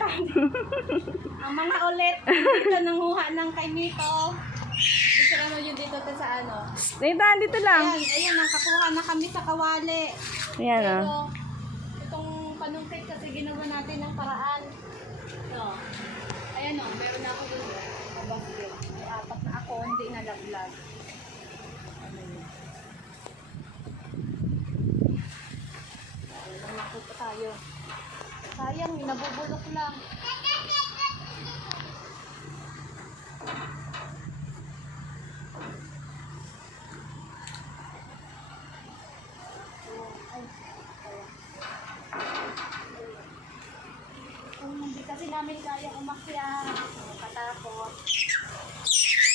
Baliktad. Ang mga ulit. Dito nanguha ng kay Mito. Gusto naman yun dito sa ano. Nita, dito lang. Ayan, nakakuha na kami sa kawali. Ayan Pero, oh. itong panungkit kasi ginawa natin ng paraan. So, ayan o, meron na ako dun. Basket. Apat na ako, hindi nalaglag. Nalako pa tayo. Sayang, nabubulok lang. Hindi kasi namin kaya umakyat. Katakot.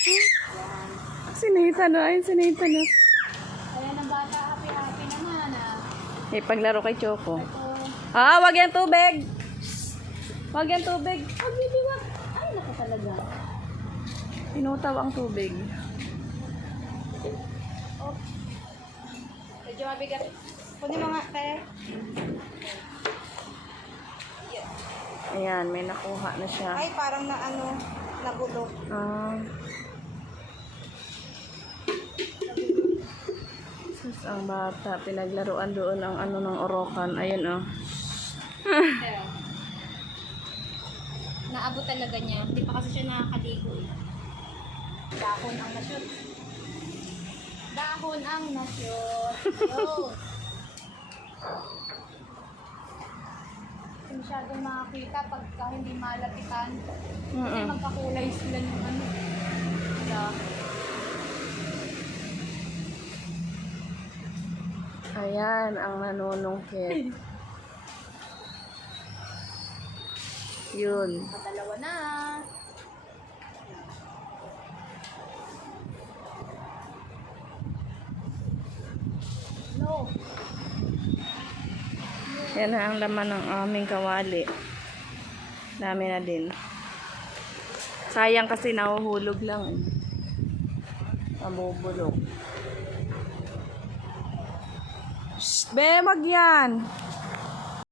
Yan. Sinita no, ayun sinita no. Kaya ng bata, happy-happy naman ah. Eh, paglaro kay Choco. Ito. Ah, wag yan tubig. Wag yan tubig. Pag hindi wag. Ay, naku talaga. Tinutaw ang tubig. Oh. Medyo mabigat. Kunin mo nga, te. Ayan, may nakuha na siya. Ay, parang na ano, nabulok. Ah. Sus, ang bata. Pinaglaruan doon ang ano ng orokan. Ayun oh. Naabot talaga niya. Hindi pa kasi siya nakakaligo eh. Dahon ang nashoot. Dahon ang nashoot. Yo. Masyadong makakita pagka hindi malapitan. Kasi magkakulay sila ng ano. Wala. Ayan, ang nanunungkit. Yun. Dalawa na. No. Yan na ang laman ng aming kawali. Dami na din. Sayang kasi nahuhulog lang. Mabubulok. Shh, be, wag yan.